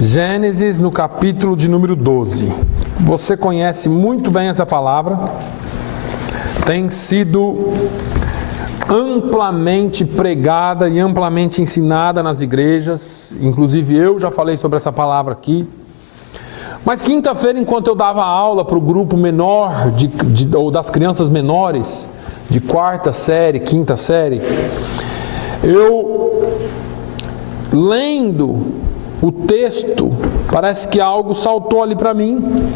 Gênesis, no capítulo de número 12. Você conhece muito bem essa palavra, tem sido amplamente pregada e amplamente ensinada nas igrejas, inclusive eu já falei sobre essa palavra aqui. Mas quinta-feira, enquanto eu dava aula para o grupo menor, ou das crianças menores, de quarta série, quinta série, eu lendo o texto, parece que algo saltou ali para mim,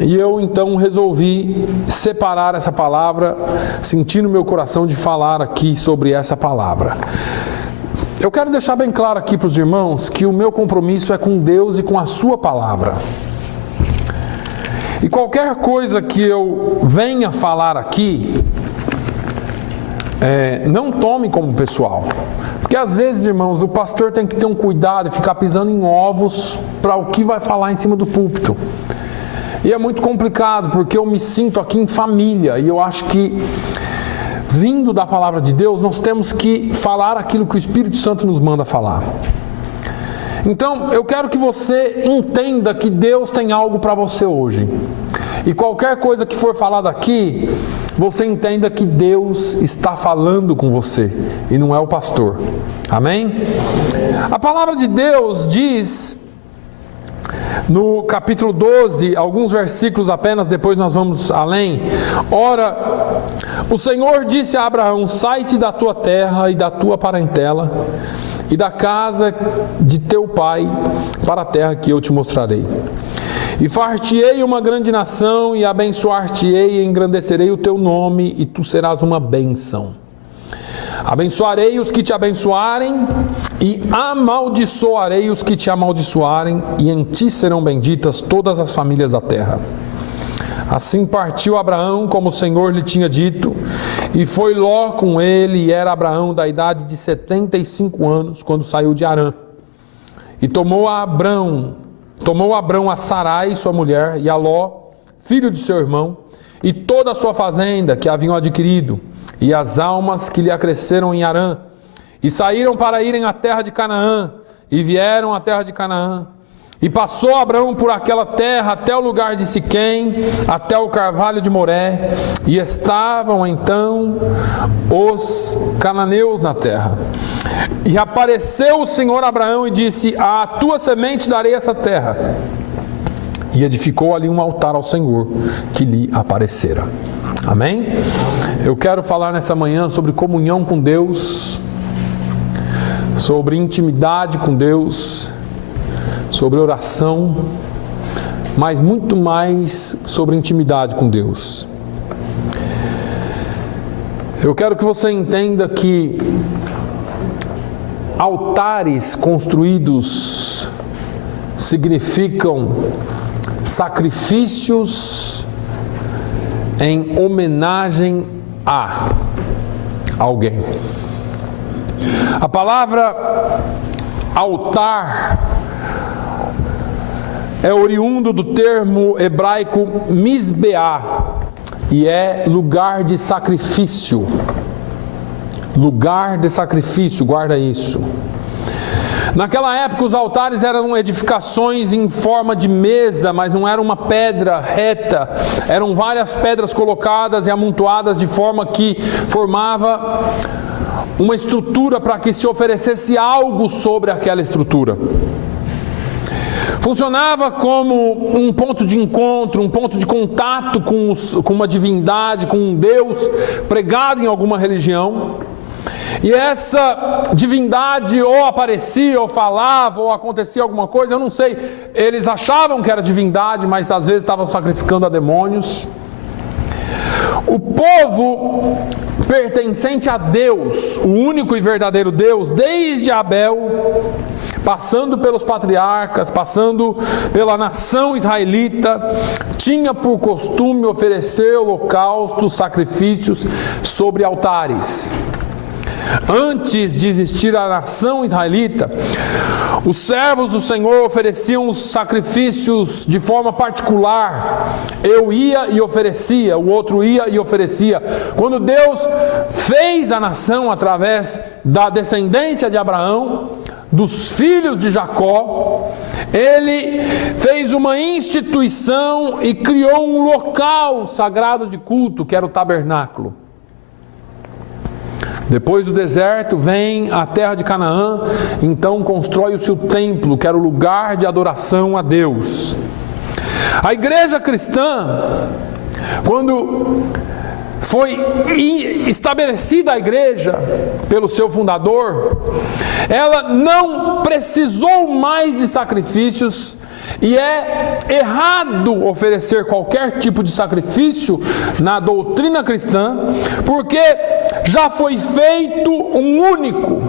e eu então resolvi separar essa palavra, sentindo no meu coração de falar aqui sobre essa palavra. Eu quero deixar bem claro aqui para os irmãos que o meu compromisso é com Deus e com a sua palavra. E qualquer coisa que eu venha falar aqui, não tome como pessoal. Porque às vezes, irmãos, o pastor tem que ter um cuidado e ficar pisando em ovos para o que vai falar em cima do púlpito. E é muito complicado, porque eu me sinto aqui em família, e eu acho que, vindo da palavra de Deus, nós temos que falar aquilo que o Espírito Santo nos manda falar. Então, eu quero que você entenda que Deus tem algo para você hoje. E qualquer coisa que for falada aqui, você entenda que Deus está falando com você e não é o pastor. Amém? A palavra de Deus diz, no capítulo 12, alguns versículos apenas, depois nós vamos além. Ora, o Senhor disse a Abraão: sai-te da tua terra e da tua parentela e da casa de teu pai para a terra que eu te mostrarei. E far-te-ei uma grande nação, e abençoar-te-ei, e engrandecerei o teu nome, e tu serás uma bênção. Abençoarei os que te abençoarem, e amaldiçoarei os que te amaldiçoarem, e em ti serão benditas todas as famílias da terra. Assim partiu Abraão, como o Senhor lhe tinha dito, e foi Ló com ele, e era Abraão da idade de 75 anos, quando saiu de Harã. E tomou Abrão a Sarai, sua mulher, e a Ló, filho de seu irmão, e toda a sua fazenda que haviam adquirido, e as almas que lhe acresceram em Harã, e saíram para irem à terra de Canaã, e vieram à terra de Canaã. E passou Abrão por aquela terra até o lugar de Siquém, até o carvalho de Moré, e estavam então os cananeus na terra. E apareceu o Senhor a Abraão e disse: à tua semente darei essa terra. E edificou ali um altar ao Senhor que lhe aparecera. Amém? Eu quero falar nessa manhã sobre comunhão com Deus, sobre intimidade com Deus, sobre oração, mas muito mais sobre intimidade com Deus. Eu quero que você entenda que altares construídos significam sacrifícios em homenagem a alguém. A palavra altar é oriundo do termo hebraico misbeá, e é lugar de sacrifício. Lugar de sacrifício, guarda isso. Naquela época os altares eram edificações em forma de mesa, mas não era uma pedra reta, eram várias pedras colocadas e amontoadas de forma que formava uma estrutura para que se oferecesse algo sobre aquela estrutura. Funcionava como um ponto de encontro, um ponto de contato com uma divindade, com um Deus pregado em alguma religião. E essa divindade ou aparecia, ou falava, ou acontecia alguma coisa, eu não sei. Eles achavam que era divindade, mas às vezes estavam sacrificando a demônios. O povo pertencente a Deus, o único e verdadeiro Deus, desde Abel, passando pelos patriarcas, passando pela nação israelita, tinha por costume oferecer holocaustos, sacrifícios sobre altares. Antes de existir a nação israelita, os servos do Senhor ofereciam os sacrifícios de forma particular. Eu ia e oferecia, o outro ia e oferecia. Quando Deus fez a nação através da descendência de Abraão, dos filhos de Jacó, ele fez uma instituição e criou um local sagrado de culto, que era o tabernáculo. Depois do deserto, vem a terra de Canaã, então constrói o seu templo, que era o lugar de adoração a Deus. A igreja cristã, quando foi estabelecida a igreja pelo seu fundador, ela não precisou mais de sacrifícios, e é errado oferecer qualquer tipo de sacrifício na doutrina cristã, porque já foi feito um único,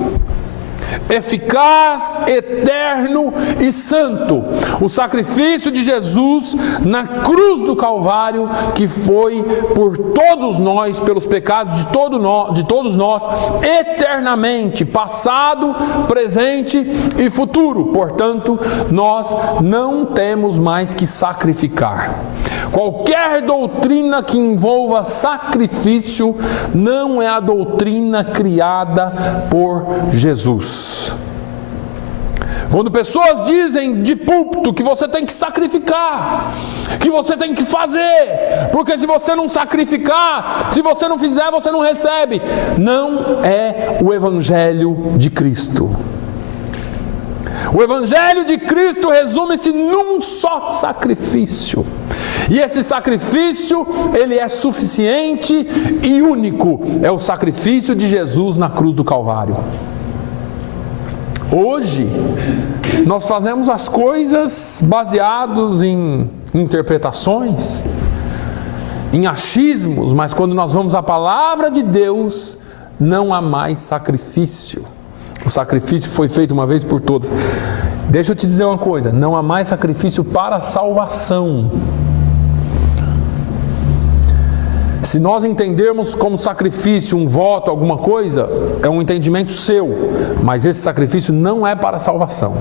eficaz, eterno e santo, o sacrifício de Jesus na cruz do Calvário, que foi por todos nós, pelos pecados de todos nós, eternamente, passado, presente e futuro. Portanto, nós não temos mais que sacrificar. Qualquer doutrina que envolva sacrifício não é a doutrina criada por Jesus. Quando pessoas dizem de púlpito que você tem que sacrificar, que você tem que fazer, porque se você não sacrificar, se você não fizer, você não recebe, não é o Evangelho de Cristo. O Evangelho de Cristo resume-se num só sacrifício. E esse sacrifício, ele é suficiente e único. É o sacrifício de Jesus na cruz do Calvário. Hoje, nós fazemos as coisas baseados em interpretações, em achismos, mas quando nós vamos à palavra de Deus, não há mais sacrifício. O sacrifício foi feito uma vez por todas. Deixa eu te dizer uma coisa, não há mais sacrifício para a salvação. Se nós entendermos como sacrifício um voto, alguma coisa, é um entendimento seu, mas esse sacrifício não é para a salvação.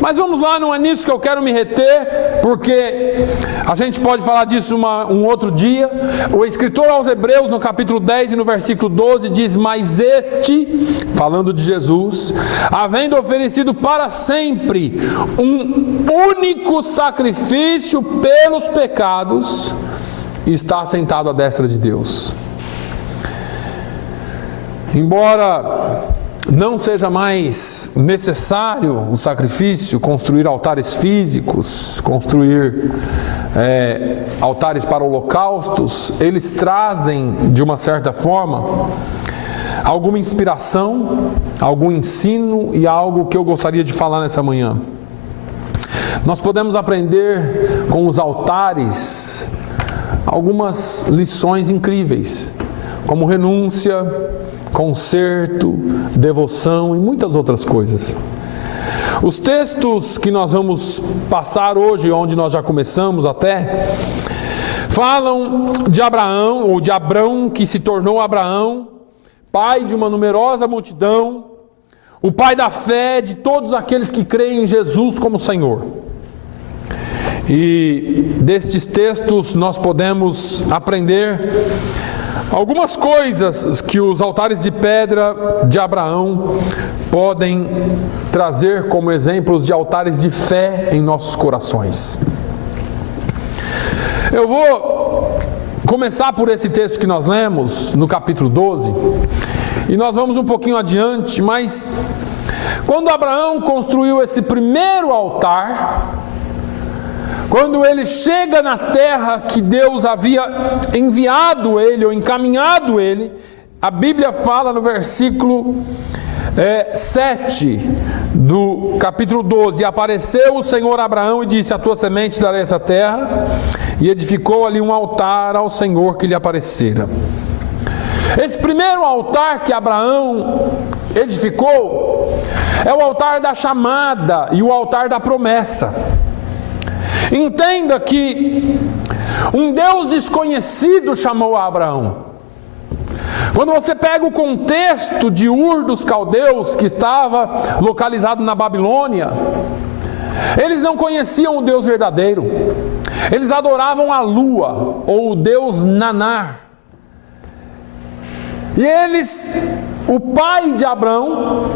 Mas vamos lá, não é nisso que eu quero me reter, porque a gente pode falar disso um outro dia. O escritor aos Hebreus, no capítulo 10 e no versículo 12, diz: mas este, falando de Jesus, havendo oferecido para sempre um único sacrifício pelos pecados, está assentado à destra de Deus. Embora não seja mais necessário o sacrifício, construir altares físicos, construir altares para holocaustos, eles trazem, de uma certa forma, alguma inspiração, algum ensino e algo que eu gostaria de falar nessa manhã. Nós podemos aprender com os altares algumas lições incríveis, como renúncia, conserto, devoção e muitas outras coisas. Os textos que nós vamos passar hoje, onde nós já começamos até, falam de Abraão, ou de Abrão, que se tornou Abraão, pai de uma numerosa multidão, o pai da fé de todos aqueles que creem em Jesus como Senhor. E destes textos nós podemos aprender algumas coisas que os altares de pedra de Abraão podem trazer como exemplos de altares de fé em nossos corações. Eu vou começar por esse texto que nós lemos, no capítulo 12, e nós vamos um pouquinho adiante, mas quando Abraão construiu esse primeiro altar, quando ele chega na terra que Deus havia enviado ele, ou encaminhado ele, a Bíblia fala no versículo 7 do capítulo 12: e apareceu o Senhor a Abraão e disse: a tua semente darei essa terra, e edificou ali um altar ao Senhor que lhe aparecera. Esse primeiro altar que Abraão edificou é o altar da chamada e o altar da promessa. Entenda que um Deus desconhecido chamou a Abraão. Quando você pega o contexto de Ur dos Caldeus, que estava localizado na Babilônia, eles não conheciam o Deus verdadeiro. Eles adoravam a lua, ou o Deus Nanar. E eles, o pai de Abrão,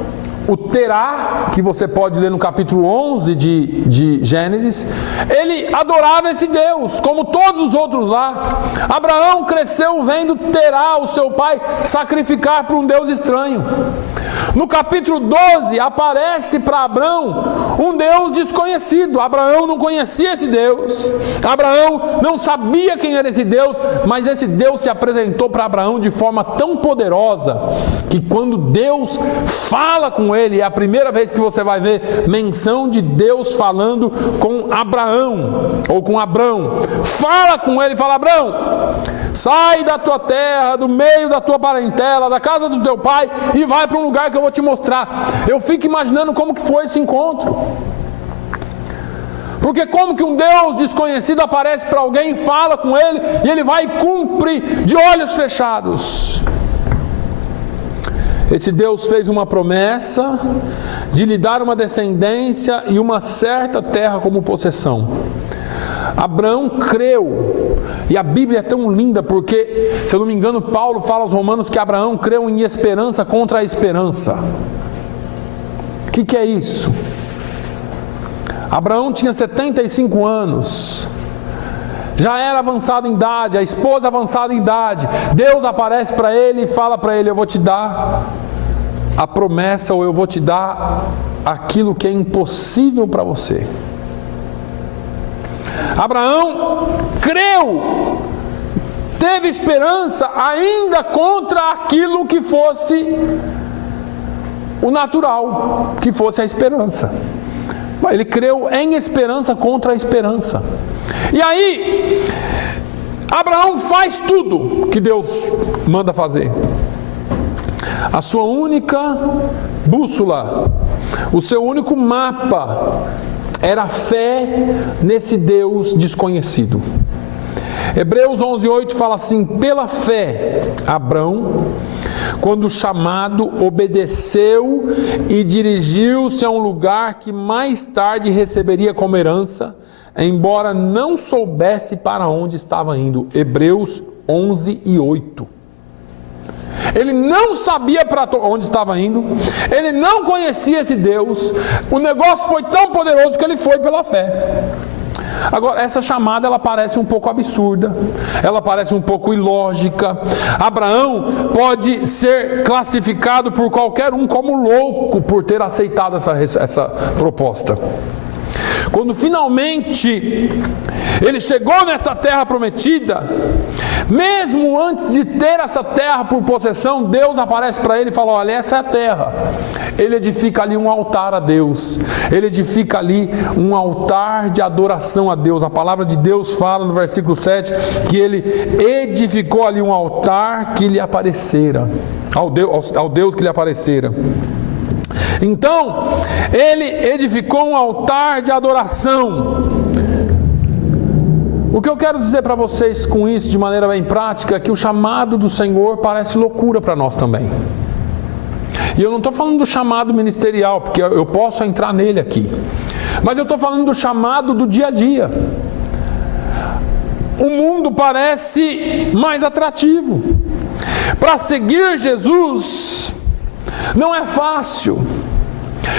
o Terá, que você pode ler no capítulo 11 de Gênesis, ele adorava esse Deus, como todos os outros lá. Abraão cresceu vendo Terá, o seu pai, sacrificar para um Deus estranho. No capítulo 12, aparece para Abraão um Deus desconhecido. Abraão não conhecia esse Deus, Abraão não sabia quem era esse Deus, mas esse Deus se apresentou para Abraão de forma tão poderosa, que quando Deus fala com ele, é a primeira vez que você vai ver menção de Deus falando com Abraão, ou com Abrão. Fala com ele, fala: Abrão, sai da tua terra, do meio da tua parentela, da casa do teu pai, e vai para um lugar que eu vou te mostrar. Eu fico imaginando como que foi esse encontro. Porque como que um Deus desconhecido aparece para alguém, fala com ele, e ele vai e cumpre de olhos fechados. Esse Deus fez uma promessa de lhe dar uma descendência e uma certa terra como possessão. Abraão creu, e a Bíblia é tão linda porque, se eu não me engano, Paulo fala aos Romanos que Abraão creu em esperança contra a esperança. O que é isso? Abraão tinha 75 anos, já era avançado em idade, a esposa avançada em idade. Deus aparece para ele e fala para ele: eu vou te dar a promessa, ou eu vou te dar aquilo que é impossível para você. Abraão creu, teve esperança ainda contra aquilo que fosse o natural, que fosse a esperança. Ele creu em esperança contra a esperança. E aí, Abraão faz tudo que Deus manda fazer. A sua única bússola, o seu único mapa, era a fé nesse Deus desconhecido. Hebreus 11:8 fala assim: pela fé, Abrão, quando chamado, obedeceu e dirigiu-se a um lugar que mais tarde receberia como herança, embora não soubesse para onde estava indo. Hebreus 11:8. Ele não sabia para onde estava indo, ele não conhecia esse Deus, o negócio foi tão poderoso que ele foi pela fé. Agora, essa chamada, ela parece um pouco absurda, ela parece um pouco ilógica. Abraão pode ser classificado por qualquer um como louco por ter aceitado essa proposta. Quando finalmente ele chegou nessa terra prometida, mesmo antes de ter essa terra por possessão, Deus aparece para ele e fala: olha, essa é a terra. Ele edifica ali um altar a Deus, ele edifica ali um altar de adoração a Deus. A palavra de Deus fala no versículo 7 que ele edificou ali um altar que lhe aparecera, ao Deus que lhe aparecera. Então, ele edificou um altar de adoração. O que eu quero dizer para vocês com isso, de maneira bem prática, é que o chamado do Senhor parece loucura para nós também. E eu não estou falando do chamado ministerial, porque eu posso entrar nele aqui. Mas eu estou falando do chamado do dia a dia. O mundo parece mais atrativo. Para seguir Jesus não é fácil.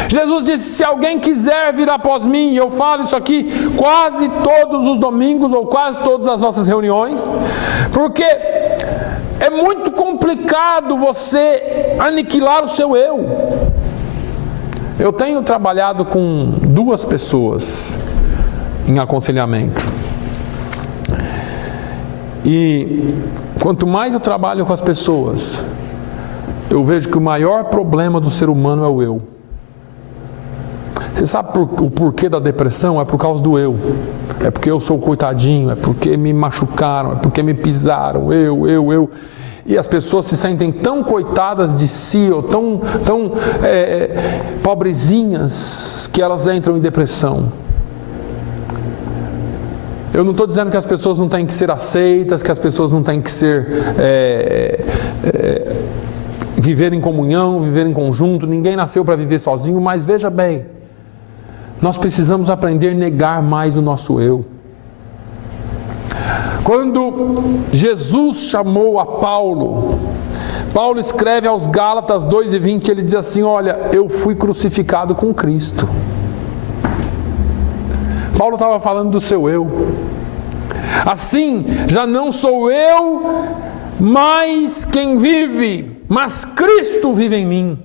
Jesus disse: se alguém quiser vir após mim, e eu falo isso aqui quase todos os domingos, ou quase todas as nossas reuniões, porque é muito complicado você aniquilar o seu eu. Eu tenho trabalhado com 2 pessoas em aconselhamento, e quanto mais eu trabalho com as pessoas, eu vejo que o maior problema do ser humano é o eu. Você sabe o porquê da depressão? É por causa do eu. É porque eu sou coitadinho, é porque me machucaram, é porque me pisaram, eu. E as pessoas se sentem tão coitadas de si, ou tão pobrezinhas, que elas entram em depressão. Eu não estou dizendo que as pessoas não têm que ser aceitas, que as pessoas não têm que ser... viver em comunhão, viver em conjunto. Ninguém nasceu para viver sozinho, mas veja bem, nós precisamos aprender a negar mais o nosso eu. Quando Jesus chamou a Paulo Paulo escreve aos Gálatas 2:20, ele diz assim: olha, eu fui crucificado com Cristo. Paulo estava falando do seu eu. Assim, já não sou eu mais quem vive, mas Cristo vive em mim.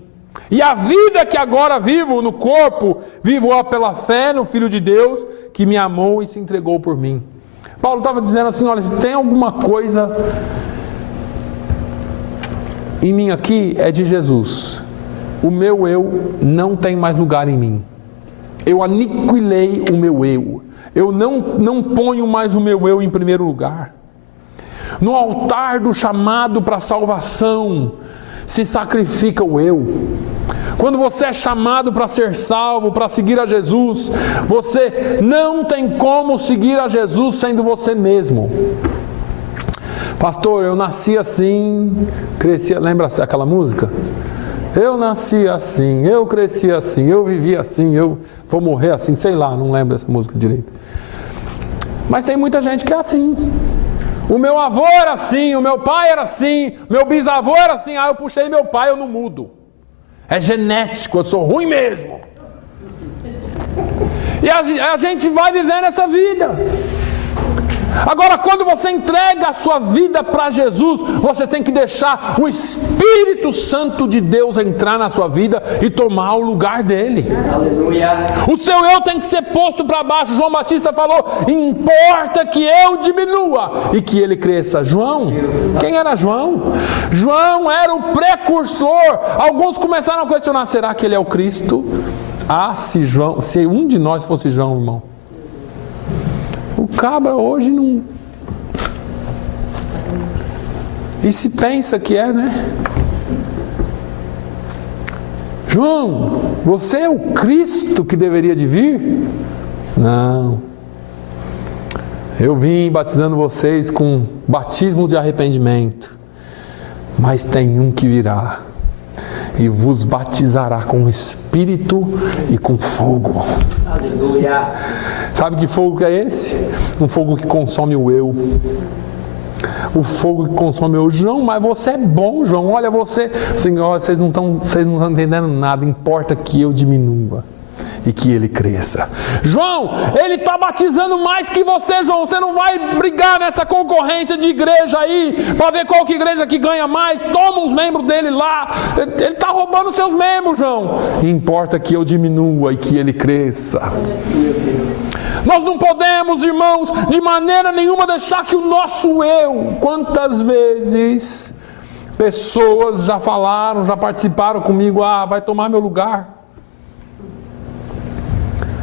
E a vida que agora vivo no corpo, vivo-a pela fé no Filho de Deus, que me amou e se entregou por mim. Paulo estava dizendo assim: olha, se tem alguma coisa em mim aqui, é de Jesus. O meu eu não tem mais lugar em mim. Eu aniquilei o meu eu. Eu não ponho mais o meu eu em primeiro lugar. No altar do chamado para a salvação, se sacrifica o eu. Quando você é chamado para ser salvo, para seguir a Jesus, você não tem como seguir a Jesus sendo você mesmo. Pastor, eu nasci assim, cresci... Lembra aquela música? Eu nasci assim, eu cresci assim, eu vivi assim, eu vou morrer assim, sei lá, não lembro essa música direito. Mas tem muita gente que é assim. O meu avô era assim, o meu pai era assim, meu bisavô era assim, eu puxei meu pai, eu não mudo. É genético, eu sou ruim mesmo. E a gente vai vivendo essa vida. Agora, quando você entrega a sua vida para Jesus, você tem que deixar o Espírito Santo de Deus entrar na sua vida e tomar o lugar dele. Aleluia. O seu eu tem que ser posto para baixo. João Batista falou: importa que eu diminua e que ele cresça. João, quem era João? João era o precursor. Alguns começaram a questionar: será que ele é o Cristo? Se um de nós fosse João, irmão. O cabra hoje não... E se pensa que é, né? João, você é o Cristo que deveria de vir? Não. Eu vim batizando vocês com batismo de arrependimento. Mas tem um que virá e vos batizará com Espírito e com fogo. Aleluia. Sabe que fogo que é esse? Um fogo que consome o eu. O fogo que consome o eu. João, mas você é bom, João. Olha você. Senhor, vocês não estão entendendo nada. Importa que eu diminua e que ele cresça. João, ele está batizando mais que você, João. Você não vai brigar nessa concorrência de igreja aí, para ver qual que igreja que ganha mais. Toma uns membros dele lá. Ele está roubando seus membros, João. Importa que eu diminua e que ele cresça. Nós não podemos, irmãos, de maneira nenhuma deixar que o nosso eu... Quantas vezes pessoas já falaram, já participaram comigo: vai tomar meu lugar.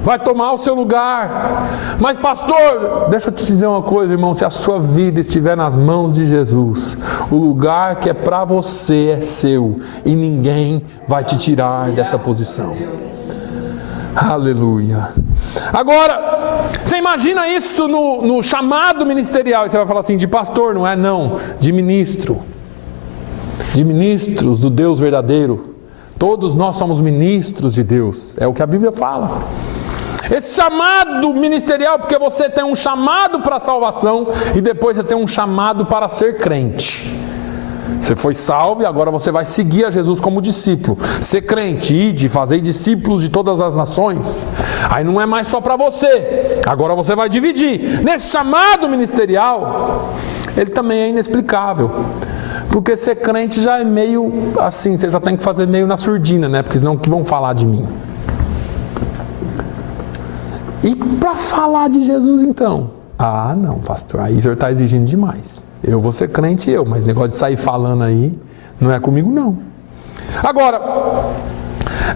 Vai tomar o seu lugar. Mas pastor, deixa eu te dizer uma coisa, irmão. Se a sua vida estiver nas mãos de Jesus, o lugar que é para você é seu. E ninguém vai te tirar dessa posição. Aleluia. Agora, você imagina isso no chamado ministerial. E você vai falar assim: de pastor, não é? Não, de ministro. De ministros do Deus verdadeiro. Todos nós somos ministros de Deus. É o que a Bíblia fala. Esse chamado ministerial, porque você tem um chamado para a salvação e depois você tem um chamado para ser crente. Você foi salvo e agora você vai seguir a Jesus como discípulo. Ser crente, ide, fazer discípulos de todas as nações. Aí não é mais só para você. Agora você vai dividir. Nesse chamado ministerial, ele também é inexplicável. Porque ser crente já é meio assim, você já tem que fazer meio na surdina, né? Porque senão o que vão falar de mim? E para falar de Jesus então? Não, pastor, aí o senhor está exigindo demais. Eu vou ser crente mas negócio de sair falando aí, não é comigo não. Agora,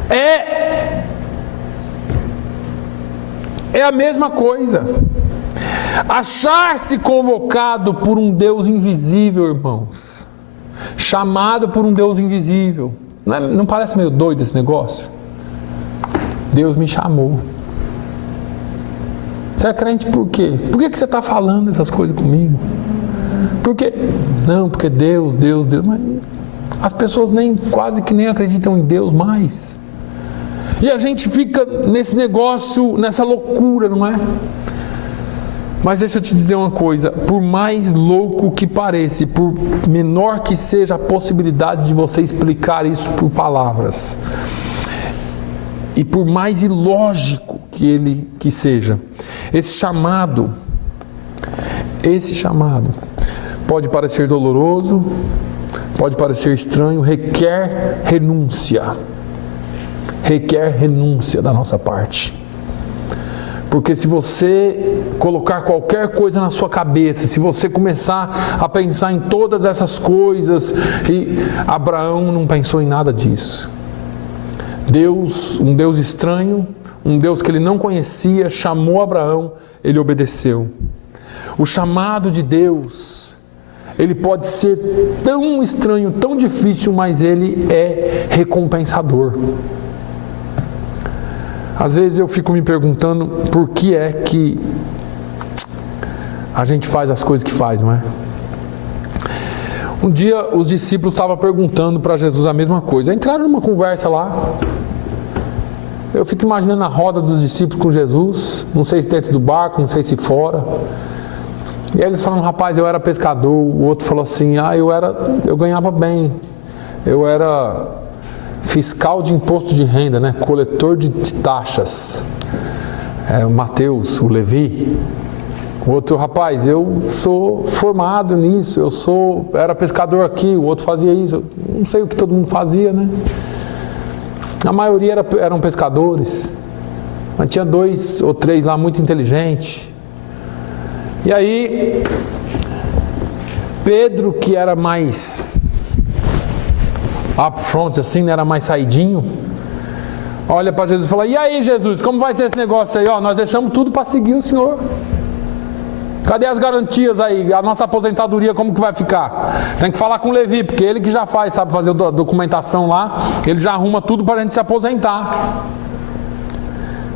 é a mesma coisa. Achar-se convocado por um Deus invisível, irmãos. Chamado por um Deus invisível. Não parece meio doido esse negócio? Deus me chamou. Você é crente por quê? Por que você está falando essas coisas comigo? Porque Deus. Mas as pessoas quase que nem acreditam em Deus mais. E a gente fica nesse negócio, nessa loucura, não é? Mas deixa eu te dizer uma coisa, por mais louco que pareça, por menor que seja a possibilidade de você explicar isso por palavras, e por mais ilógico que seja, esse chamado pode parecer doloroso, pode parecer estranho, requer renúncia da nossa parte. Porque se você colocar qualquer coisa na sua cabeça, se você começar a pensar em todas essas coisas, e Abraão não pensou em nada disso. Deus, um Deus estranho, um Deus que ele não conhecia, chamou Abraão, ele obedeceu. O chamado de Deus, ele pode ser tão estranho, tão difícil, mas ele é recompensador. Às vezes eu fico me perguntando por que é que a gente faz as coisas que faz, não é? Um dia os discípulos estavam perguntando para Jesus a mesma coisa. Entraram numa conversa lá. Eu fico imaginando a roda dos discípulos com Jesus, não sei se dentro do barco, não sei se fora. E aí eles falaram, rapaz, eu era pescador. O outro falou assim, eu ganhava bem. Eu era fiscal de imposto de renda, né? Coletor de taxas. O Mateus, o Levi. O outro, rapaz, eu sou formado nisso, era pescador aqui, o outro fazia isso. Não sei o que todo mundo fazia, né? A maioria eram pescadores, mas tinha 2 ou 3 lá muito inteligentes. E aí, Pedro, que era mais up front, assim, né? Era mais saidinho, olha para Jesus e fala, e aí Jesus, como vai ser esse negócio aí? Nós deixamos tudo para seguir o Senhor. Cadê as garantias aí? A nossa aposentadoria como que vai ficar? Tem que falar com o Levi, porque ele que já sabe fazer a documentação lá, ele já arruma tudo para a gente se aposentar.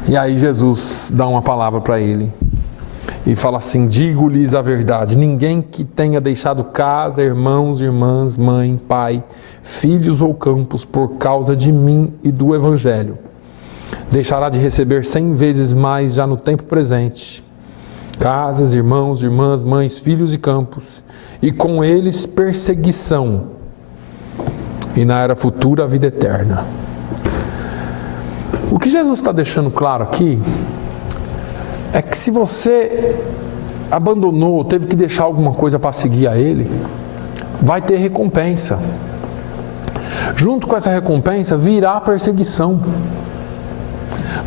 E aí Jesus dá uma palavra para ele e fala assim, digo-lhes a verdade, ninguém que tenha deixado casa, irmãos, irmãs, mãe, pai, filhos ou campos por causa de mim e do Evangelho, deixará de receber 100 vezes mais já no tempo presente, casas, irmãos, irmãs, mães, filhos e campos, e com eles perseguição, e na era futura a vida eterna. O que Jesus está deixando claro aqui é que se você abandonou, teve que deixar alguma coisa para seguir a Ele, vai ter recompensa. Junto com essa recompensa virá a perseguição.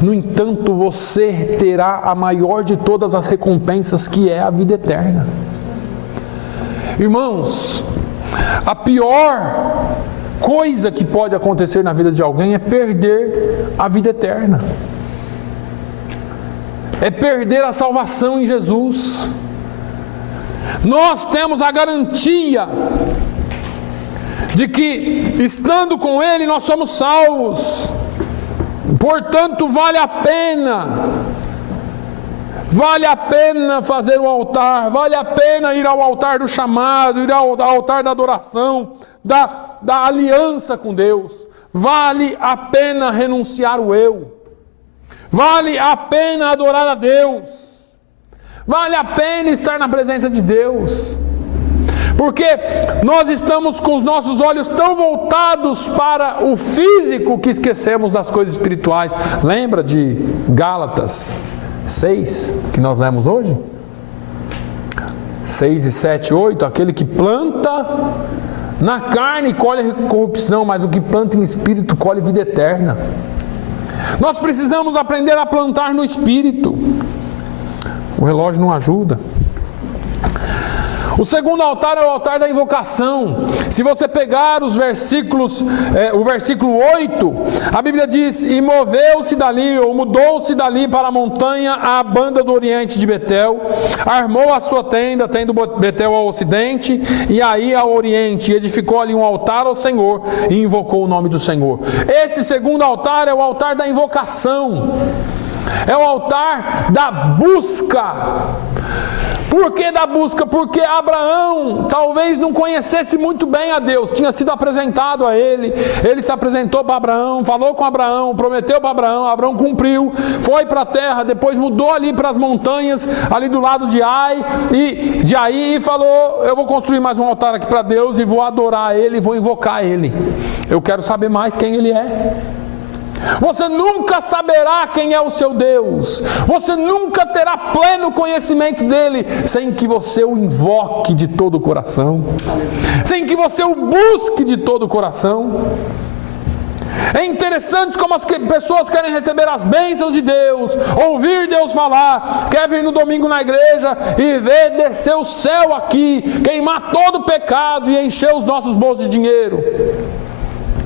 No entanto, você terá a maior de todas as recompensas, que é a vida eterna. Irmãos, a pior coisa que pode acontecer na vida de alguém é perder a vida eterna. É perder a salvação em Jesus. Nós temos a garantia de que, estando com Ele, nós somos salvos. Portanto, vale a pena fazer o altar, vale a pena ir ao altar do chamado, ir ao altar da adoração, da aliança com Deus. Vale a pena renunciar o eu. Vale a pena adorar a Deus. Vale a pena estar na presença de Deus. Porque nós estamos com os nossos olhos tão voltados para o físico que esquecemos das coisas espirituais. Lembra de Gálatas 6, que nós lemos hoje? 6 e 7, 8, aquele que planta na carne colhe corrupção, mas o que planta em espírito colhe vida eterna. Nós precisamos aprender a plantar no espírito. O relógio não ajuda. O segundo altar é o altar da invocação. Se você pegar os versículos, o versículo 8, a Bíblia diz, e moveu-se dali, ou mudou-se dali para a montanha, a banda do oriente de Betel, armou a sua tenda, tendo Betel ao ocidente, e aí ao oriente, e edificou ali um altar ao Senhor, e invocou o nome do Senhor. Esse segundo altar é o altar da invocação, é o altar da busca. Por que da busca? Porque Abraão talvez não conhecesse muito bem a Deus, tinha sido apresentado a ele, ele se apresentou para Abraão, falou com Abraão, prometeu para Abraão, Abraão cumpriu, foi para a terra, depois mudou ali para as montanhas, ali do lado de Ai, e falou, eu vou construir mais um altar aqui para Deus e vou adorar ele, vou invocar ele. Eu quero saber mais quem ele é. Você nunca saberá quem é o seu Deus. Você nunca terá pleno conhecimento dele sem que você o invoque de todo o coração, sem que você o busque de todo o coração. É interessante como as pessoas querem receber as bênçãos de Deus, ouvir Deus falar, quer vir no domingo na igreja e ver descer o céu aqui, queimar todo o pecado e encher os nossos bolsos de dinheiro,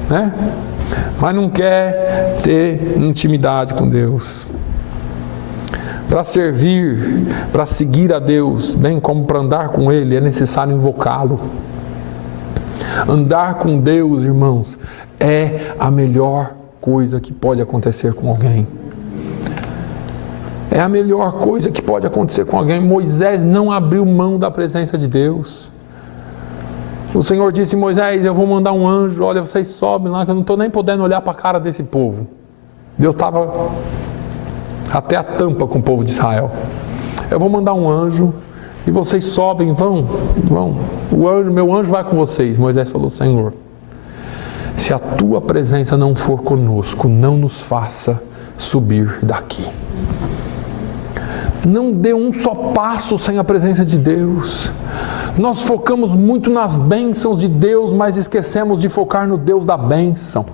né? Mas não quer ter intimidade com Deus. Para servir, para seguir a Deus, bem como para andar com Ele, é necessário invocá-lo. Andar com Deus, irmãos, é a melhor coisa que pode acontecer com alguém. É a melhor coisa que pode acontecer com alguém. Moisés não abriu mão da presença de Deus. O Senhor disse, Moisés, eu vou mandar um anjo, olha, vocês sobem lá, que eu não estou nem podendo olhar para a cara desse povo. Deus estava até a tampa com o povo de Israel. Eu vou mandar um anjo, e vocês sobem, vão. Meu anjo vai com vocês. Moisés falou, Senhor, se a tua presença não for conosco, não nos faça subir daqui. Não dê um só passo sem a presença de Deus. Nós focamos muito nas bênçãos de Deus, mas esquecemos de focar no Deus da bênção.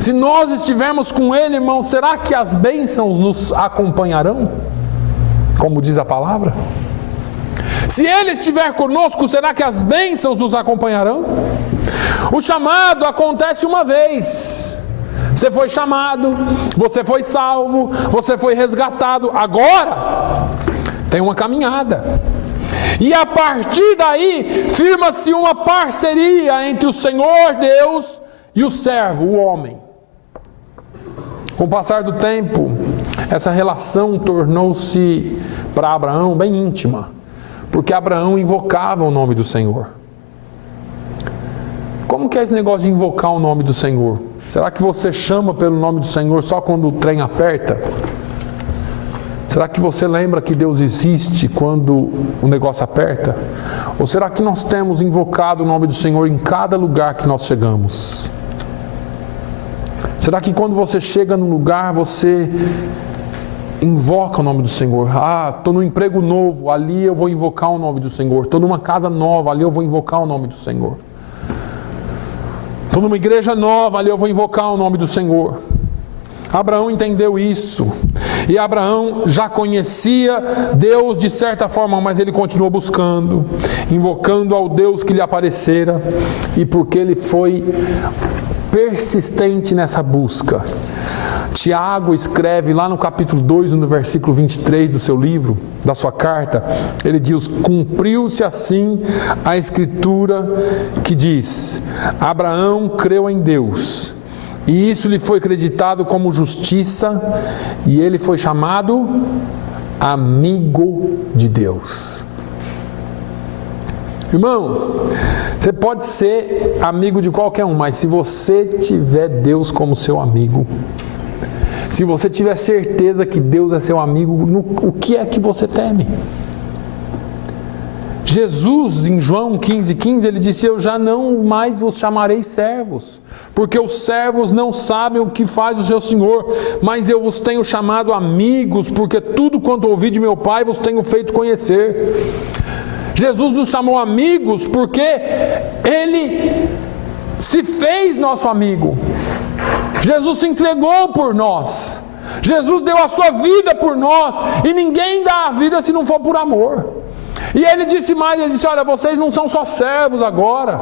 Se nós estivermos com Ele, irmão, será que as bênçãos nos acompanharão? Como diz a palavra? Se Ele estiver conosco, será que as bênçãos nos acompanharão? O chamado acontece uma vez. Você foi chamado, você foi salvo, você foi resgatado. Agora tem uma caminhada. E a partir daí firma-se uma parceria entre o Senhor Deus e o servo, o homem. Com o passar do tempo, essa relação tornou-se para Abraão bem íntima, porque Abraão invocava o nome do Senhor. Como que é esse negócio de invocar o nome do Senhor? Será que você chama pelo nome do Senhor só quando o trem aperta? Será que você lembra que Deus existe quando o negócio aperta? Ou será que nós temos invocado o nome do Senhor em cada lugar que nós chegamos? Será que quando você chega num lugar, você invoca o nome do Senhor? Estou num emprego novo, ali eu vou invocar o nome do Senhor. Estou numa casa nova, ali eu vou invocar o nome do Senhor. Estou numa igreja nova, ali eu vou invocar o nome do Senhor. Abraão entendeu isso. E Abraão já conhecia Deus de certa forma, mas ele continuou buscando, invocando ao Deus que lhe aparecera. E porque ele foi persistente nessa busca, Tiago escreve lá no capítulo 2, no versículo 23 do seu livro, da sua carta, ele diz, cumpriu-se assim a escritura que diz, Abraão creu em Deus, e isso lhe foi acreditado como justiça, e ele foi chamado amigo de Deus. Irmãos, você pode ser amigo de qualquer um, mas se você tiver Deus como seu amigo, se você tiver certeza que Deus é seu amigo, o que é que você teme? Jesus, em João 15,15, ele disse, eu já não mais vos chamarei servos, porque os servos não sabem o que faz o seu Senhor, mas eu vos tenho chamado amigos, porque tudo quanto ouvi de meu Pai vos tenho feito conhecer. Jesus nos chamou amigos porque Ele se fez nosso amigo. Jesus se entregou por nós. Jesus deu a sua vida por nós. E ninguém dá a vida se não for por amor. E Ele disse mais, Ele disse, olha, vocês não são só servos agora.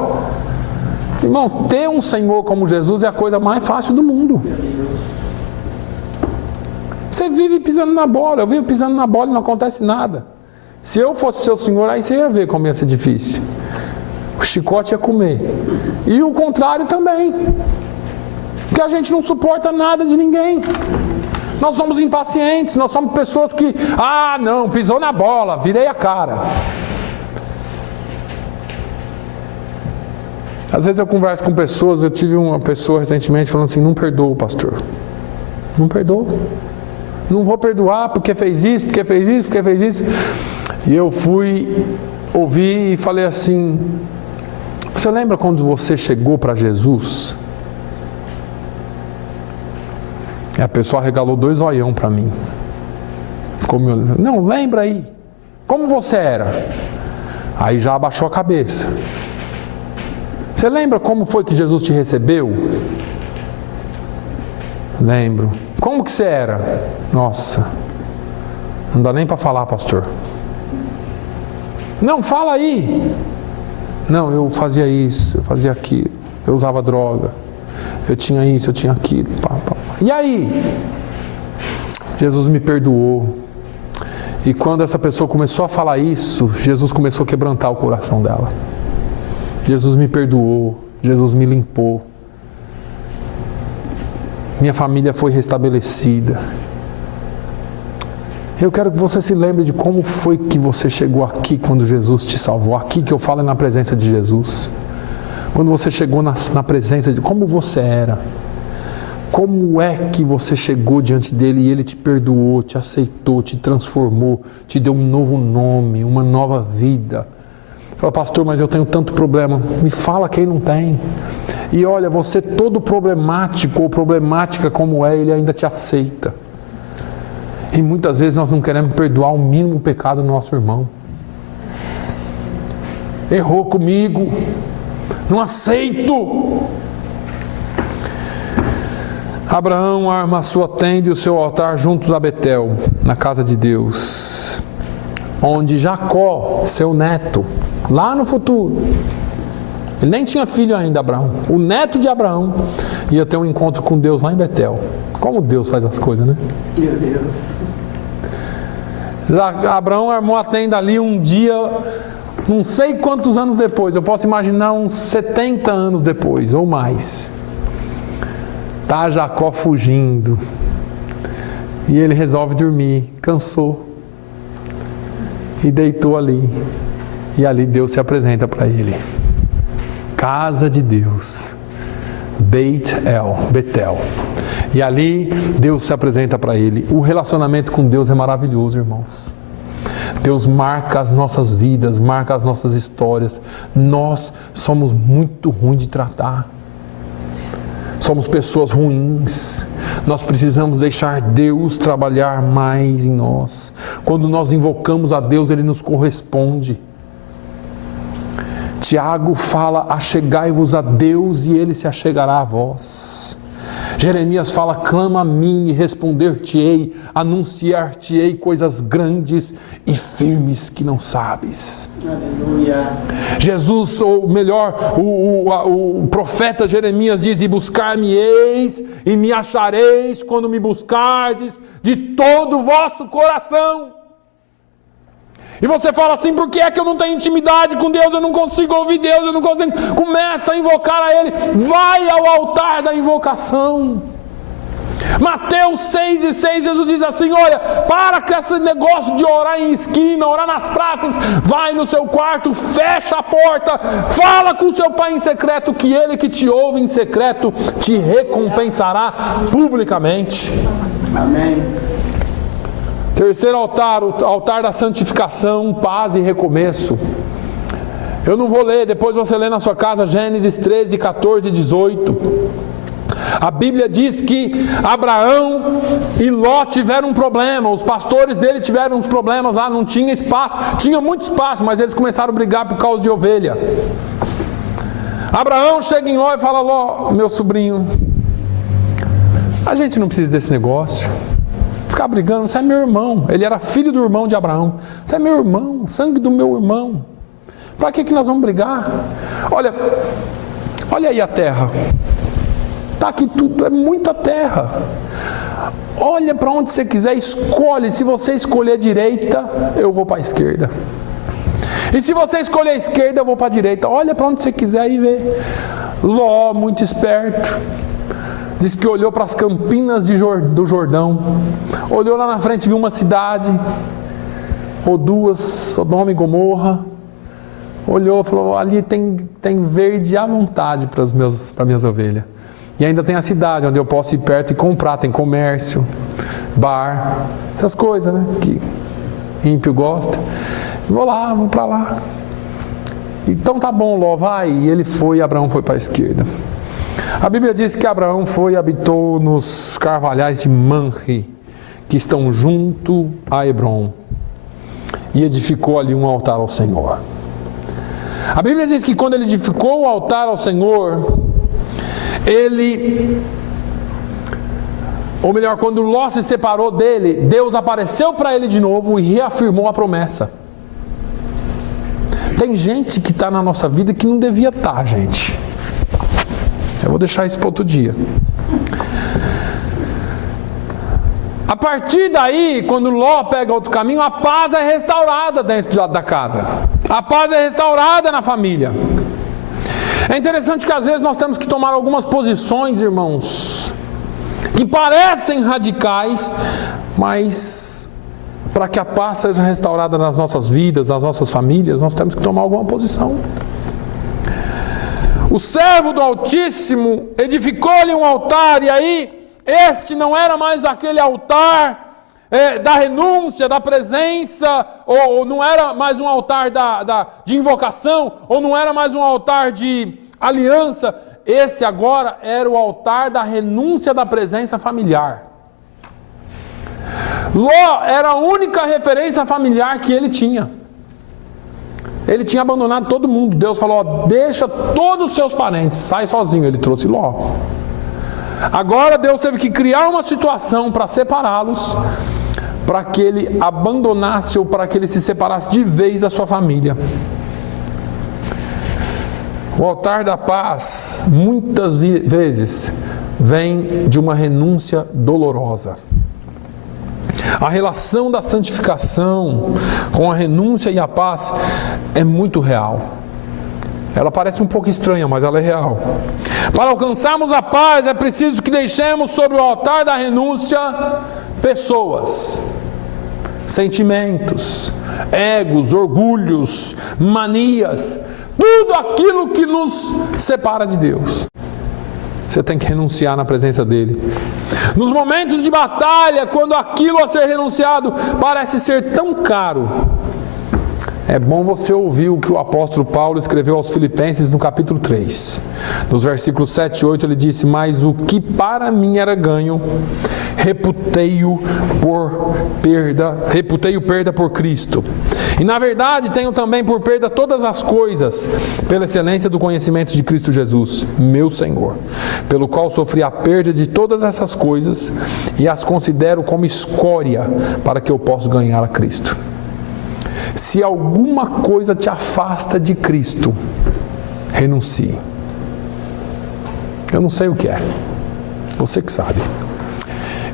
Irmão, ter um Senhor como Jesus é a coisa mais fácil do mundo. Você vive pisando na bola, eu vivo pisando na bola e não acontece nada. Se eu fosse o seu Senhor, aí você ia ver como ia ser difícil. O chicote ia comer. E o contrário também. Porque a gente não suporta nada de ninguém. Nós somos impacientes, nós somos pessoas que, não, pisou na bola, virei a cara. Às vezes eu converso com pessoas, eu tive uma pessoa recentemente falando assim, não perdoo, pastor. Não perdoo. Não vou perdoar porque fez isso, porque fez isso, porque fez isso. E eu fui ouvir e falei assim, você lembra quando você chegou para Jesus? E a pessoa regalou 2 olhão para mim. Ficou me olhando. Não, lembra aí. Como você era? Aí já abaixou a cabeça. Você lembra como foi que Jesus te recebeu? Lembro. Como que você era? Nossa, não dá nem para falar, pastor. Não, fala aí. Não, eu fazia isso, eu fazia aquilo, eu usava droga, eu tinha isso, eu tinha aquilo. E aí? Jesus me perdoou. E quando essa pessoa começou a falar isso, Jesus começou a quebrantar o coração dela. Jesus me perdoou, Jesus me limpou. Minha família foi restabelecida. Eu quero que você se lembre de como foi que você chegou aqui quando Jesus te salvou. Aqui que eu falo é na presença de Jesus. Quando você chegou na presença de como você era. Como é que você chegou diante dele e ele te perdoou, te aceitou, te transformou, te deu um novo nome, uma nova vida. Fala, pastor, mas eu tenho tanto problema. Me fala quem não tem. E olha, você todo problemático ou problemática como é, ele ainda te aceita. E muitas vezes nós não queremos perdoar o mínimo pecado do nosso irmão. Errou comigo, não aceito. Abraão arma a sua tenda e o seu altar juntos a Betel, na casa de Deus, onde Jacó, seu neto, lá no futuro, ele nem tinha filho ainda, Abraão. O neto de Abraão ia ter um encontro com Deus lá em Betel. Como Deus faz as coisas, né? Meu Deus. Abraão armou a tenda ali um dia, não sei quantos anos depois, eu posso imaginar uns 70 anos depois, ou mais. Tá Jacó fugindo. E ele resolve dormir, cansou. E deitou ali. E ali Deus se apresenta para ele. Casa de Deus, Betel. E ali Deus se apresenta para ele. O relacionamento com Deus é maravilhoso, irmãos. Deus marca as nossas vidas, marca as nossas histórias. Nós somos muito ruins de tratar. Somos pessoas ruins. Nós precisamos deixar Deus trabalhar mais em nós. Quando nós invocamos a Deus, Ele nos corresponde. Tiago fala, achegai-vos a Deus e Ele se achegará a vós. Jeremias fala, clama a mim e responder-te-ei, anunciar-te-ei coisas grandes e firmes que não sabes. Aleluia. Jesus, ou melhor, o profeta Jeremias diz, e buscar-me-eis e me achareis quando me buscardes de todo o vosso coração. E você fala assim, por que é que eu não tenho intimidade com Deus, eu não consigo ouvir Deus, eu não consigo... Começa a invocar a Ele, vai ao altar da invocação. Mateus 6:6, Jesus diz assim, olha, para com esse negócio de orar em esquina, orar nas praças, vai no seu quarto, fecha a porta, fala com o seu pai em secreto, que Ele que te ouve em secreto, te recompensará publicamente. Amém. Terceiro altar, o altar da santificação, paz e recomeço. Eu não vou ler, depois você lê na sua casa Gênesis 13, 14 e 18. A Bíblia diz que Abraão e Ló tiveram um problema, os pastores dele tiveram uns problemas lá, não tinha espaço, tinha muito espaço, mas eles começaram a brigar por causa de ovelha. Abraão chega em Ló e fala, Ló, meu sobrinho, a gente não precisa desse negócio. Ficar brigando, você é meu irmão. Ele era filho do irmão de Abraão. Você é meu irmão, sangue do meu irmão. Para que nós vamos brigar? Olha aí a terra. Está aqui tudo, é muita terra. Olha para onde você quiser, escolhe. Se você escolher a direita, eu vou para a esquerda. E se você escolher a esquerda, eu vou para a direita. Olha para onde você quiser e vê. Ló, muito esperto. diz que olhou para as campinas do Jordão, olhou lá na frente, viu uma cidade, ou duas, Sodoma e Gomorra, olhou e falou, ali tem verde à vontade para minhas ovelhas. E ainda tem a cidade onde eu posso ir perto e comprar, tem comércio, bar, essas coisas, né, que ímpio gosta. Vou para lá. Então tá bom, Ló, vai. E ele foi, e Abraão foi para a esquerda. A Bíblia diz que Abraão foi e habitou nos carvalhais de Manre, que estão junto a Hebrom, e edificou ali um altar ao Senhor. A Bíblia diz que quando ele edificou o altar ao Senhor, quando Ló se separou dele, Deus apareceu para ele de novo e reafirmou a promessa. Tem gente que está na nossa vida que não devia estar, gente. Eu vou deixar isso para outro dia. A partir daí, quando Ló pega outro caminho, a paz é restaurada dentro da casa. A paz é restaurada na família. É interessante que às vezes nós temos que tomar algumas posições, irmãos, que parecem radicais, mas para que a paz seja restaurada nas nossas vidas, nas nossas famílias, nós temos que tomar alguma posição. O servo do Altíssimo edificou-lhe um altar, e aí este não era mais aquele altar da renúncia, da presença, ou não era mais um altar de invocação, ou não era mais um altar de aliança. Esse agora era o altar da renúncia da presença familiar. Ló era a única referência familiar que ele tinha. Ele tinha abandonado todo mundo. Deus falou, deixa todos os seus parentes, sai sozinho. Ele trouxe Ló. Agora Deus teve que criar uma situação para separá-los, para que ele abandonasse ou para que ele se separasse de vez da sua família. O altar da paz, muitas vezes, vem de uma renúncia dolorosa. A relação da santificação com a renúncia e a paz é muito real. Ela parece um pouco estranha, mas ela é real. Para alcançarmos a paz, é preciso que deixemos sobre o altar da renúncia pessoas, sentimentos, egos, orgulhos, manias, tudo aquilo que nos separa de Deus. Você tem que renunciar na presença dele. Nos momentos de batalha, quando aquilo a ser renunciado parece ser tão caro, é bom você ouvir o que o apóstolo Paulo escreveu aos Filipenses no capítulo 3. Nos versículos 7 e 8 ele disse, mas o que para mim era ganho, reputei-o perda por Cristo. E na verdade tenho também por perda todas as coisas, pela excelência do conhecimento de Cristo Jesus, meu Senhor, pelo qual sofri a perda de todas essas coisas e as considero como escória para que eu possa ganhar a Cristo. Se alguma coisa te afasta de Cristo, renuncie. Eu não sei o que é, você que sabe.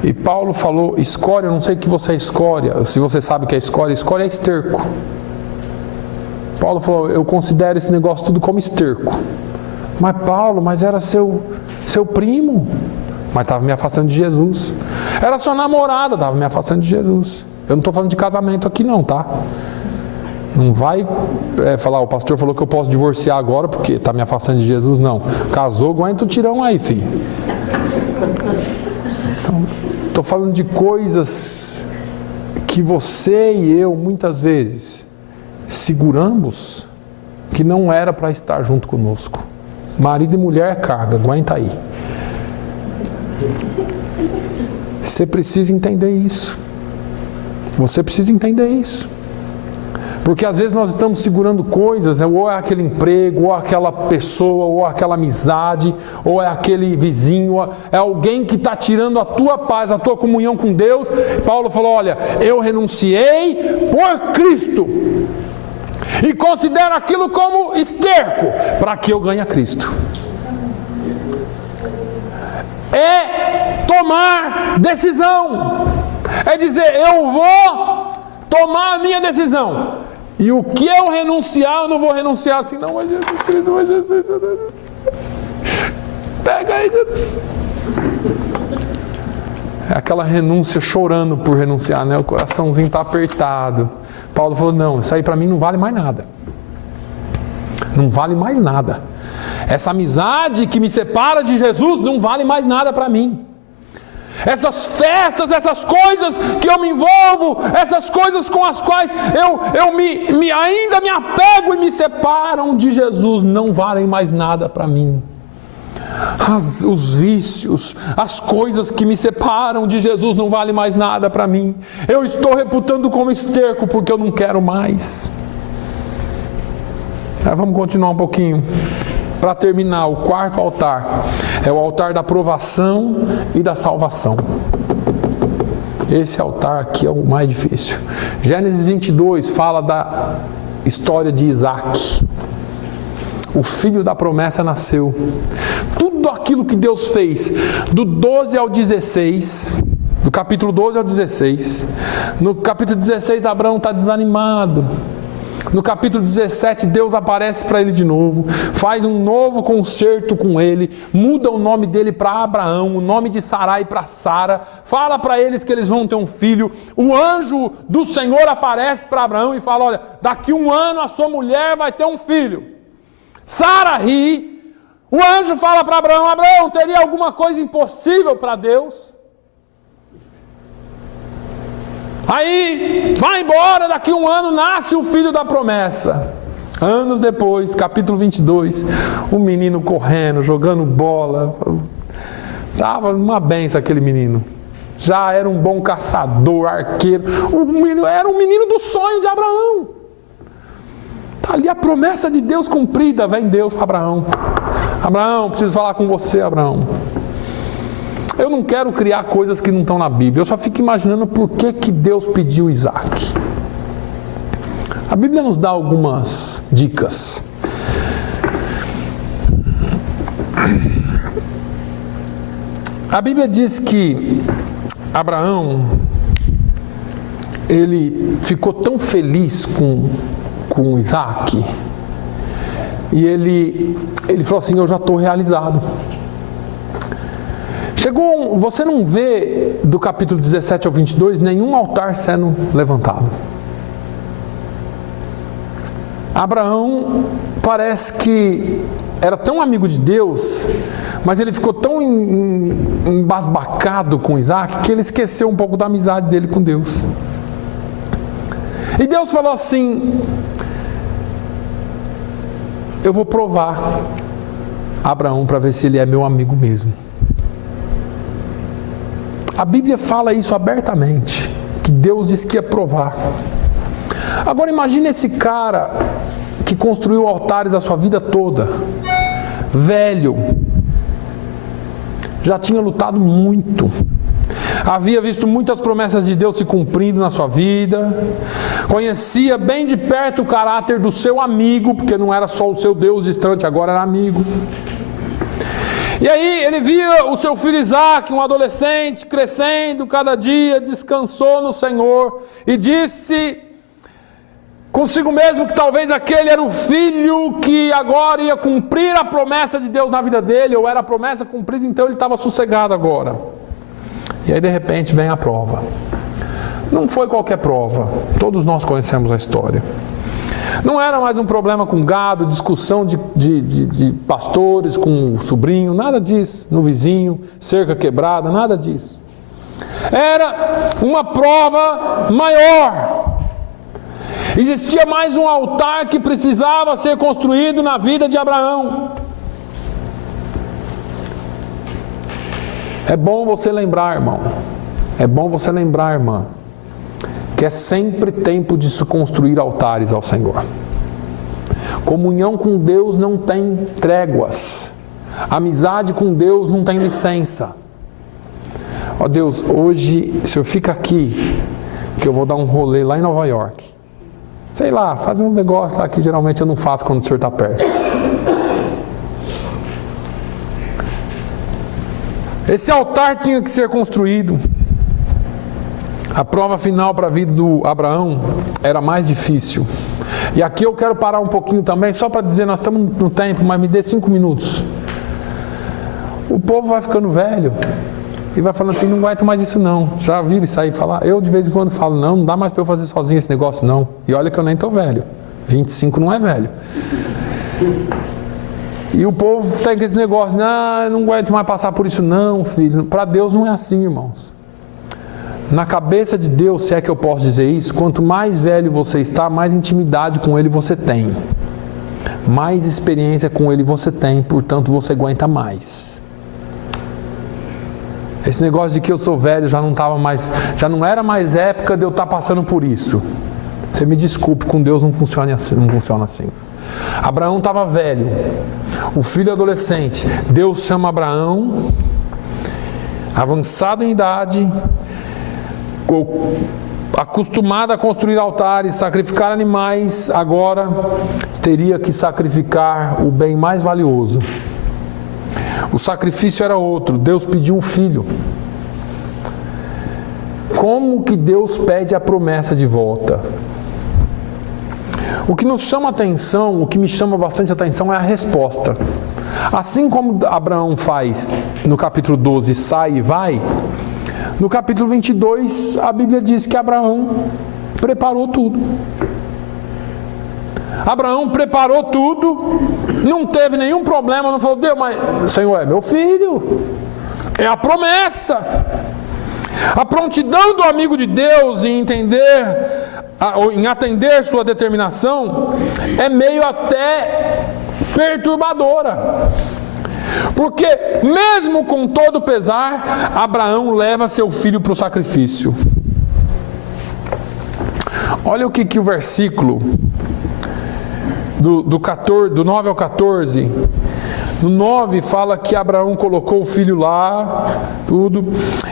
E Paulo falou, escória, eu não sei o que você é escória. Se você sabe o que é escória é esterco. Paulo falou, eu considero esse negócio tudo como esterco. Mas Paulo, mas era seu primo. Mas estava me afastando de Jesus. Era sua namorada, estava me afastando de Jesus. Eu não estou falando de casamento aqui não, tá? Não vai falar, o pastor falou que eu posso divorciar agora porque está me afastando de Jesus. Não. Casou, aguenta o tirão aí, filho. Estou falando de coisas que você e eu, muitas vezes, seguramos que não era para estar junto conosco. Marido e mulher é carga, aguenta aí. Você precisa entender isso. Você precisa entender isso. Porque às vezes nós estamos segurando coisas, ou é aquele emprego, ou aquela pessoa, ou aquela amizade, ou é aquele vizinho, é alguém que está tirando a tua paz, a tua comunhão com Deus. Paulo falou, olha, eu renunciei por Cristo e considero aquilo como esterco para que eu ganhe a Cristo. É tomar decisão, é dizer, eu vou tomar a minha decisão. E o que eu renunciar, eu não vou renunciar assim, não, mas Jesus Cristo, mas Jesus. Pega aí, Jesus. É aquela renúncia, chorando por renunciar, né? O coraçãozinho está apertado. Paulo falou, não, isso aí para mim não vale mais nada. Não vale mais nada. Essa amizade que me separa de Jesus não vale mais nada para mim. Essas festas, essas coisas que eu me envolvo, essas coisas com as quais eu ainda me apego e me separam de Jesus, não valem mais nada para mim. Os vícios, as coisas que me separam de Jesus não valem mais nada para mim. Eu estou reputando como esterco porque eu não quero mais. Vamos continuar um pouquinho. Para terminar, o quarto altar é o altar da provação e da salvação. Esse altar aqui é o mais difícil. Gênesis 22 fala da história de Isaac. O filho da promessa nasceu. Tudo aquilo que Deus fez, do 12 ao 16, do capítulo 12 ao 16. No capítulo 16, Abraão está desanimado. No capítulo 17, Deus aparece para ele de novo, faz um novo concerto com ele, muda o nome dele para Abraão, o nome de Sarai para Sara, fala para eles que eles vão ter um filho. O anjo do Senhor aparece para Abraão e fala, olha, daqui 1 ano a sua mulher vai ter um filho. Sara ri, o anjo fala para Abraão, Abraão, teria alguma coisa impossível para Deus? Aí, vai embora, daqui 1 ano nasce o filho da promessa. Anos depois, capítulo 22, o menino correndo, jogando bola. Estava uma benção aquele menino. Já era um bom caçador, arqueiro. Era um menino do sonho de Abraão. Está ali a promessa de Deus cumprida. Vem Deus para Abraão. Abraão, preciso falar com você, Abraão. Eu não quero criar coisas que não estão na Bíblia. Eu só fico imaginando por que Deus pediu Isaac. A Bíblia nos dá algumas dicas. A Bíblia diz que Abraão, ele ficou tão feliz com Isaac, e ele falou assim, eu já estou realizado. Você não vê do capítulo 17 ao 22 nenhum altar sendo levantado. Abraão parece que era tão amigo de Deus, mas ele ficou tão embasbacado com Isaac que ele esqueceu um pouco da amizade dele com Deus. E Deus falou assim, eu vou provar Abraão para ver se ele é meu amigo mesmo. A Bíblia fala isso abertamente, que Deus disse que ia provar. Agora imagine esse cara que construiu altares a sua vida toda, velho, já tinha lutado muito, havia visto muitas promessas de Deus se cumprindo na sua vida, conhecia bem de perto o caráter do seu amigo, porque não era só o seu Deus distante, agora era amigo. E aí ele via o seu filho Isaac, um adolescente, crescendo cada dia, descansou no Senhor e disse consigo mesmo que talvez aquele era o filho que agora ia cumprir a promessa de Deus na vida dele, ou era a promessa cumprida, então ele estava sossegado agora. E aí de repente vem a prova. Não foi qualquer prova, todos nós conhecemos a história. Não era mais um problema com gado, discussão de pastores com o sobrinho, nada disso, no vizinho, cerca quebrada, nada disso. Era uma prova maior. Existia mais um altar que precisava ser construído na vida de Abraão. É bom você lembrar, irmão, é bom você lembrar, irmã, que é sempre tempo de se construir altares ao Senhor. Comunhão com Deus não tem tréguas. Amizade com Deus não tem licença. Ó Deus, hoje o Senhor fica aqui, que eu vou dar um rolê lá em Nova York. Sei lá, fazer uns negócios lá que geralmente eu não faço quando o Senhor está perto. Esse altar tinha que ser construído. A prova final para a vida do Abraão era mais difícil. E aqui eu quero parar um pouquinho também, só para dizer, nós estamos no tempo, mas me dê 5 minutos. O povo vai ficando velho. e vai falando assim, não aguento mais isso não. Já viram isso aí falar? Eu de vez em quando falo, não dá mais para eu fazer sozinho esse negócio não. E olha que eu nem estou velho. 25 não é velho. E o povo tem esse negócio, não aguento mais passar por isso não, filho. Para Deus não é assim, irmãos. Na cabeça de Deus, se é que eu posso dizer isso, quanto mais velho você está, mais intimidade com Ele você tem. Mais experiência com Ele você tem, portanto você aguenta mais. Esse negócio de que eu sou velho já não era mais época de eu estar passando por isso. Você me desculpe, com Deus não funciona assim. Abraão estava velho, o filho adolescente. Deus chama Abraão, avançado em idade, acostumado a construir altares, sacrificar animais, agora teria que sacrificar o bem mais valioso. O sacrifício era outro, Deus pediu um filho. Como que Deus pede a promessa de volta? O que nos chama atenção, o que me chama bastante atenção é a resposta. Assim como Abraão faz no capítulo 12, sai e vai, no capítulo 22 a Bíblia diz que Abraão preparou tudo. Abraão preparou tudo, não teve nenhum problema, não falou, Deus, mas o Senhor é meu filho, é a promessa. A prontidão do amigo de Deus em atender sua determinação é meio até perturbadora. Porque mesmo com todo pesar, Abraão leva seu filho para o sacrifício. Olha o que o versículo do 9 ao 14, no 9 fala que Abraão colocou o filho lá, tudo,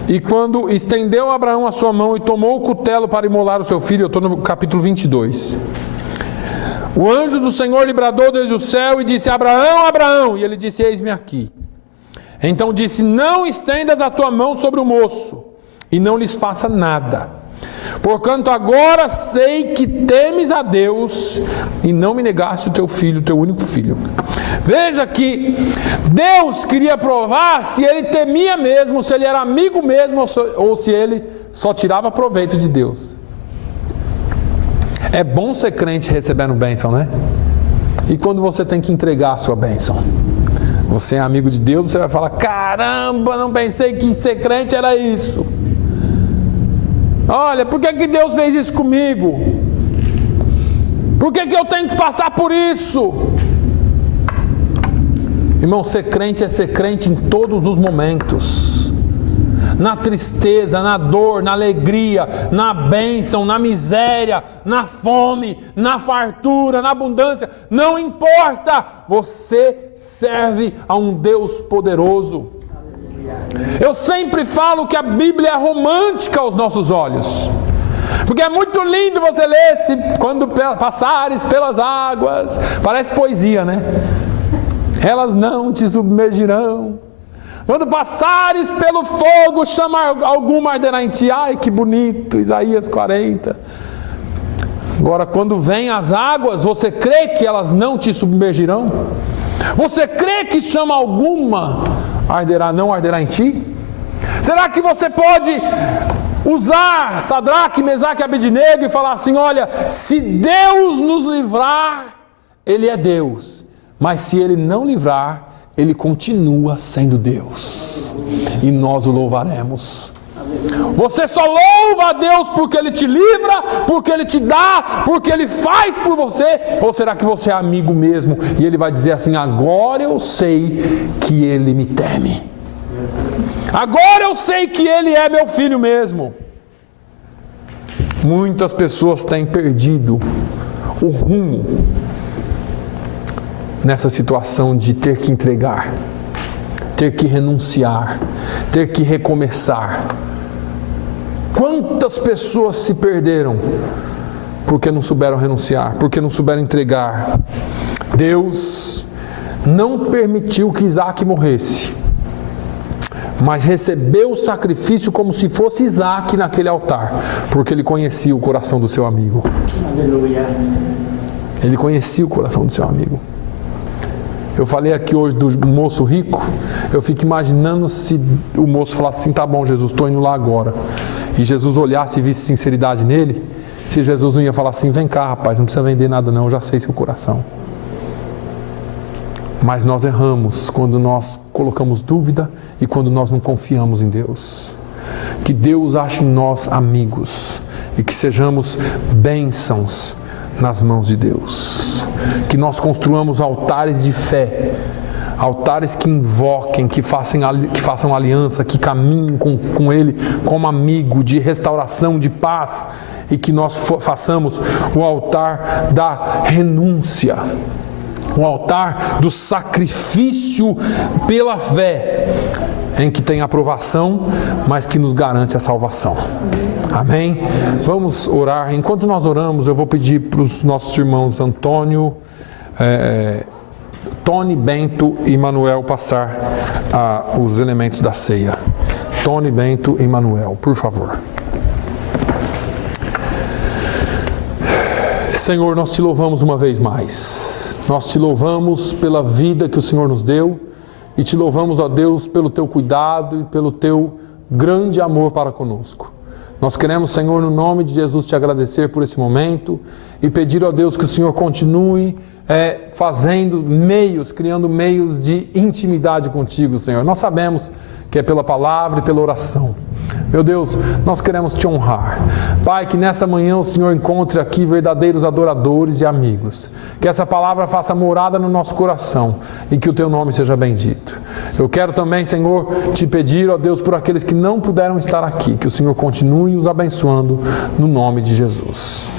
e quando estendeu Abraão a sua mão e tomou o cutelo para imolar o seu filho, eu estou no capítulo 22, o anjo do Senhor lhe bradou desde o céu e disse, Abraão, Abraão, e ele disse, eis-me aqui. Então disse, não estendas a tua mão sobre o moço, e não lhes faça nada, porquanto agora sei que temes a Deus e não me negaste o teu filho, o teu único filho. Veja que Deus queria provar se ele temia mesmo, se ele era amigo mesmo ou se ele só tirava proveito de Deus. É bom ser crente recebendo bênção, né? E quando você tem que entregar a sua bênção? Você é amigo de Deus, você vai falar, caramba, não pensei que ser crente era isso. Olha, por que Deus fez isso comigo? Por que eu tenho que passar por isso? Irmão, ser crente é ser crente em todos os momentos. Na tristeza, na dor, na alegria, na bênção, na miséria, na fome, na fartura, na abundância. Não importa, você serve a um Deus poderoso. Eu sempre falo que a Bíblia é romântica aos nossos olhos, porque é muito lindo você ler quando passares pelas águas, parece poesia, né? Elas não te submergirão. Quando passares pelo fogo, chama alguma arderá em ti. Ai, que bonito, Isaías 40. Agora, quando vêm as águas, você crê que elas não te submergirão? Você crê que chama alguma não arderá em ti? Será que você pode usar Sadraque, Mesaque e Abednego e falar assim, olha, se Deus nos livrar, Ele é Deus, mas se Ele não livrar, Ele continua sendo Deus, e nós o louvaremos. Você só louva a Deus porque Ele te livra, porque Ele te dá, porque Ele faz por você? Ou será que você é amigo mesmo e Ele vai dizer assim, agora eu sei que Ele me teme, agora eu sei que Ele é meu filho mesmo? Muitas pessoas têm perdido o rumo nessa situação de ter que entregar, ter que renunciar, ter que recomeçar. Quantas pessoas se perderam porque não souberam renunciar, porque não souberam entregar? Deus não permitiu que Isaac morresse, mas recebeu o sacrifício como se fosse Isaac naquele altar, porque Ele conhecia o coração do seu amigo. Aleluia. Ele conhecia o coração do seu amigo. Eu falei aqui hoje do moço rico, eu fico imaginando se o moço falasse assim, tá bom Jesus, estou indo lá agora. E Jesus olhasse e visse sinceridade nele, se Jesus não ia falar assim, vem cá rapaz, não precisa vender nada não, eu já sei seu coração. Mas nós erramos quando nós colocamos dúvida e quando nós não confiamos em Deus. Que Deus ache em nós amigos e que sejamos bênçãos nas mãos de Deus. Que nós construamos altares de fé, altares que invoquem, que façam aliança, que caminhem com Ele como amigo, de restauração, de paz, e que nós façamos o altar da renúncia, o altar do sacrifício pela fé, em que tem aprovação, mas que nos garante a salvação. Amém? Vamos orar. Enquanto nós oramos, eu vou pedir para os nossos irmãos Antônio, Tony, Bento e Manuel passar os elementos da ceia. Tony, Bento e Manuel, por favor. Senhor, nós te louvamos uma vez mais. Nós te louvamos pela vida que o Senhor nos deu e te louvamos, ó Deus, pelo teu cuidado e pelo teu grande amor para conosco. Nós queremos, Senhor, no nome de Jesus, te agradecer por esse momento e pedir, ó Deus, que o Senhor continue fazendo meios, criando meios de intimidade contigo, Senhor. Nós sabemos que é pela palavra e pela oração. Meu Deus, nós queremos te honrar. Pai, que nessa manhã o Senhor encontre aqui verdadeiros adoradores e amigos. Que essa palavra faça morada no nosso coração e que o teu nome seja bendito. Eu quero também, Senhor, te pedir, ó Deus, por aqueles que não puderam estar aqui, que o Senhor continue os abençoando no nome de Jesus.